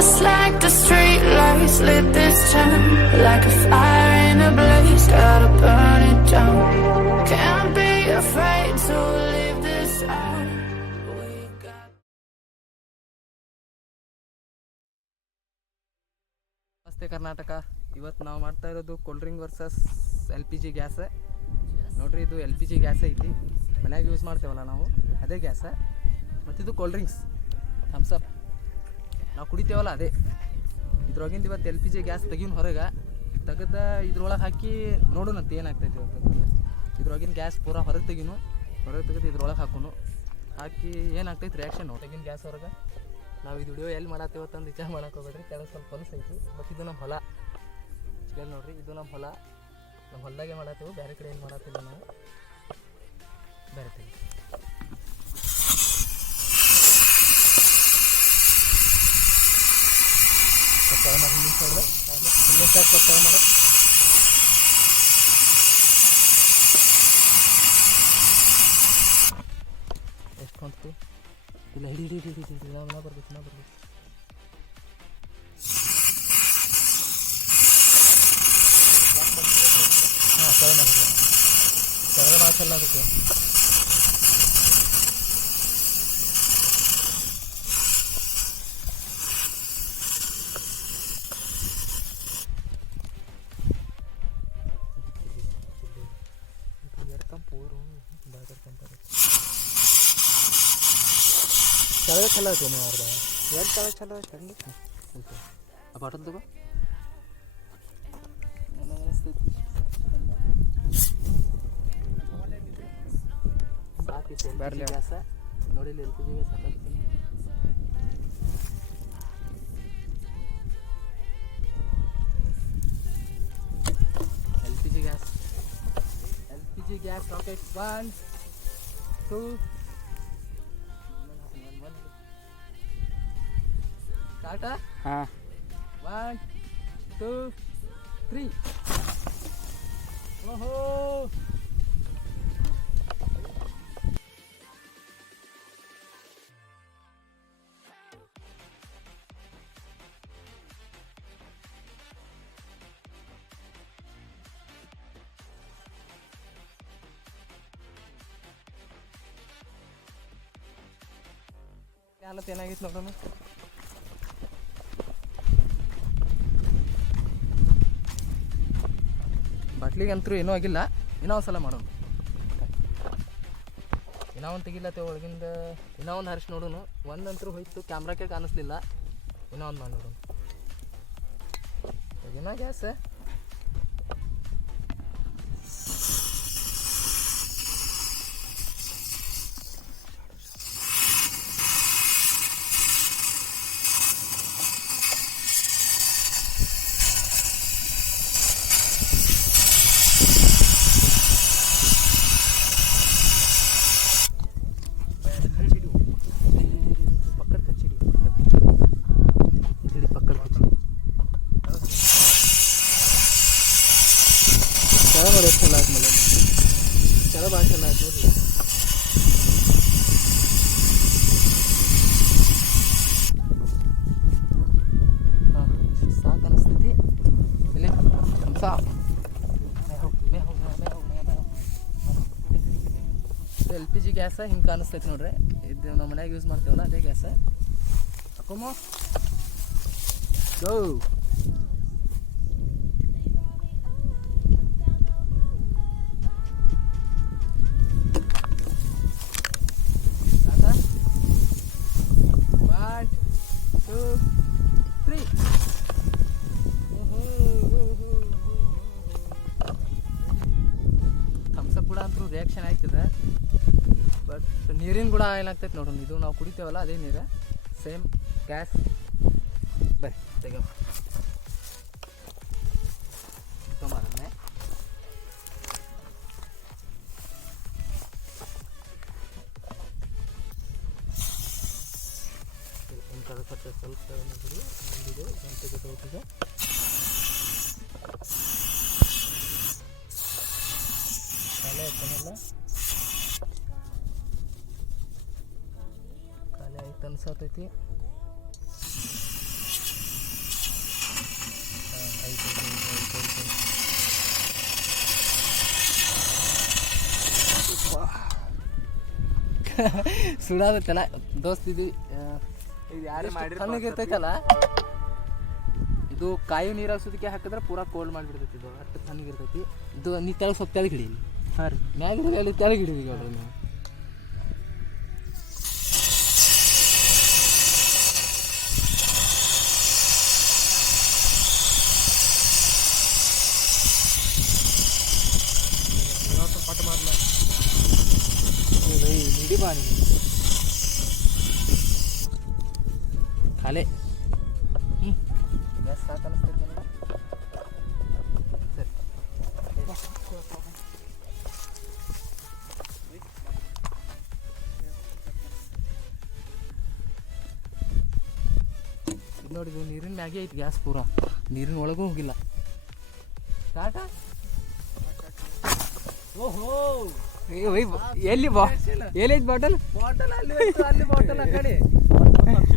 Just like the street lights lit this town, like a fire in a blaze, gotta burn it down. Can't be afraid to leave this out. We got... ನಮಸ್ತೆ ಕರ್ನಾಟಕ. ಇವತ್ತು ನಾವು ಮಾಡ್ತಾ ಇರೋದು cold drink versus LPG gas. ನೋಡ್ರಿ, ಇದು LPG gas ಐತಿ, ಮನ್ಯಾಗ use ಮಾಡ್ತೇವಲ್ಲ ನಾವು, ಅದೇ ಗ್ಯಾಸ. ಮತ್ತಿದು ಕೋಲ್ಡ್ ಡ್ರಿಂಕ್ಸ್ ಥಮ್ಸಪ್ ನಾವು ಕುಡಿತೇವಲ್ಲ ಅದೇ. ಇದ್ರೊಳಗಿಂದ ಇವತ್ತು LPG ಗ್ಯಾಸ್ ತೆಗಿಯೋನು ಹೊರಗೆ ತೆಗೆದ ಇದ್ರೊಳಗೆ ಹಾಕಿ ನೋಡೋಣಂತ ಏನಾಗ್ತೈತಿ ಇವತ್ತು. ಇದ್ರೊಳಗಿನ ಗ್ಯಾಸ್ ಪೂರಾ ಹೊರಗೆ ತೆಗೀನು, ಹೊರಗೆ ತೆಗೆದು ಇದ್ರೊಳಗೆ ಹಾಕೋನು, ಹಾಕಿ ಏನಾಗ್ತೈತಿ ರಿಯಾಕ್ಷನ್ ತೆಗಿನ ಗ್ಯಾಸ್ ಹೊರಗೆ. ನಾವು ಇದು ವಿಡಿಯೋ ಎಲ್ಲಿ ಮಾಡತ್ತೇವತ್ತಂದು ವಿಚಾರ ಮಾಡಕ್ಕೆ ಹೋಗ್ಬೇಡ್ರಿ, ಕೆಳಗೆ ಸ್ವಲ್ಪ ಹೊಲಸು ಐತಿ. ಬಟ್ ಇದು ನಮ್ಮ ಹೊಲ, ಕೇಳಿ ನೋಡ್ರಿ, ಇದು ನಮ್ಮ ಹೊಲ. ನಮ್ಮ ಹೊಲದಾಗೆ ಮಾಡತ್ತೇವೆ, ಬೇರೆ ಕಡೆ ಏನು ಮಾಡತ್ತಿಲ್ಲ ನಾವು, ಬೇರೆ ತೆಗಿ. ಕಟ್ಟಾಯ ಮಾಡಿ ಹಿಂದಿನ ಸೈಡ್ ಕಟ್ಟಾಯ ಮಾಡಿ ಎಷ್ಟು ಹೊಂದ್ತಿ ಇಲ್ಲ, ಹಿಡಿ ಹಿಡಿ ಹಿಡಿ ಹಿಡಿ ಹಿಡಿ, ನಾ ಬರ್ಬೇಕು, ನಾ ಬರ್ಬೇಕು. ಹಾಂ, ಸರಿ ಮಾಡ್ತೀವಿ, ಸರಿ ಮಾಸಲ್ಲ ಆಗುತ್ತೆ. ಕೆಳಗೆ ಚಲೋ ಐತೆ ನೀವು ಅವ್ರದ್ದು ಎಲ್ಲಿ ಕೆಳಗೆ ಚಲೋ ಐತೆ ಹಂಗೆ ಓಕೆ. ಆ ಬಾಟಲ್ ತಗೋ, ಸಾಕೈತೆ ಬರಲಿ ಗ್ಯಾಸ. ನೋಡಿ ಇಲ್ಲಿ LPG ಗ್ಯಾಸ್ ಹಾಕಿ LPG ಗ್ಯಾಸ್ ರಾಕೆಟ್ 1 2 ಸ್ಟಾರ್ಟ್. ಹಾಂ, 1 2 3. ಓಹೋ, ಹಾಲತ್ ಏನಾಗಿತ್ತು ನೋಡೋಣ. ಬಾಟ್ಲಿಗೆ ಅಂತೂ ಏನೂ ಆಗಿಲ್ಲ, ಇನ್ನೂ ಒಂದು ಸಲ ಮಾಡೋಣ. ಇನ್ನೂ ಒಂದು ತೆಗಿಲತ್ತೆ ಒಳಗಿಂದ, ಇನ್ನೂ ಒಂದು ಹರಿಸಿ ನೋಡೋಣ. ಒಂದಂತರೂ ಹೋಯ್ತು, ಕ್ಯಾಮ್ರಾಕ್ಕೆ ಕಾಣಿಸ್ಲಿಲ್ಲ. ಇನ್ನೂ ಒಂದು ಮಾಡಿ ನೋಡೋಣ. ತೆಗಿನ ಗ್ಯಾಸ್. चला बरं अच्छा लागत मला, चला भाषा लागत ನೋಡ್ರಿ. ಹಾಂ, ಸಾಕು ಅನಿಸ್ತೈತಿ. ಇಲ್ಲಿ ಸಾಕು. LPG ಗ್ಯಾಸ ಹಿಂಗೆ ಕಾಣಿಸ್ತೈತಿ ನೋಡ್ರಿ. ಇದು ನಮ್ಮ ಮನ್ಯಾಗ ಯೂಸ್ ಮಾಡ್ತೇವಲ್ಲ ಅದೇ ಗ್ಯಾಸ. ಹಾಕೋಮೋ ಗೋ. ಥಮ್ಸಪ್ ಕೂಡ ಅಂತೂ ರಿಯಾಕ್ಷನ್ ಆಗ್ತದೆ, ಬಟ್ ನೀರಿನ ಕೂಡ ಏನಾಗ್ತೈತೆ ನೋಡೋಣ. ಇದು ನಾವು ಕುಡಿತೇವಲ್ಲ ಅದೇ ನೀರು, ಸೇಮ್ ಗ್ಯಾಸ್. ಬರ್ರಿ ತೆಗೋ ತೊಗೊಂಬರನ್ನೇ. ಕಡೆ ಸ್ವಲ್ಪ ಒಂದಿದೆ ಗಂಟೆಗೆ ತಗೋತಿದೆ. ಖಾಲಿ ಆಯ್ತಾನಲ್ಲ, ಖಾಲಿ ಆಯ್ತು ಅನ್ಸತೈತಿ. ಸುಡಾದತ್ತಲ್ಲ ದೋಸ್ತ್ ಇದು ಇದು ಯಾರು ಮಾಡಿ ತಣ್ಣಗಿರ್ತೈತಲ್ಲ ಇದು ಕಾಯಿ ನೀರಾಗ ಸುದಕ್ಕೆ ಹಾಕಿದ್ರೆ ಪೂರಾ ಕೋಲ್ಡ್ ಮಾಡಿಬಿಡ್ತೈತಿ ಇದು ಅಷ್ಟು ತಣ್ಣಗಿರ್ತೈತಿ ಇದು ನೀ ತೆಳಗೆ ಸ್ವಲ್ಪ ತೆಳಗೆ ಹಿಡೀಲಿ ಹಾಂ ರೀ ಮ್ಯಾಗ ಹಿಡಿದು ತೆಳಗೆ ಹಿಡಿದು ಈಗ ನೀವು ಪಟ್ಟು ಮಾಡಲ ಹಿಡಿ ಬಾ ನೀವು ಖಾಲಿ ಗ್ಯಾಸ್ ಸಾಕು ಅನಿಸ್ತೈತಿ ನನಗೆ ಸರಿ ಇದು ನೋಡಿ ಇದು ನೀರಿನ ಮ್ಯಾಗೆ ಐತಿ ಗ್ಯಾಸ್ ಪೂರ ನೀರಿನ ಒಳಗೂ ಹೋಗಿಲ್ಲ ಟಾಟಾ ಓಹೋ ಎಲ್ಲಿ ಬಾ ಎಲ್ಲೈತಿ ಬಾಟಲ್ ಬಾಟಲ್ ಅಲ್ಲಿ ಬಾಟಲ್ ಆ ಕಡೆ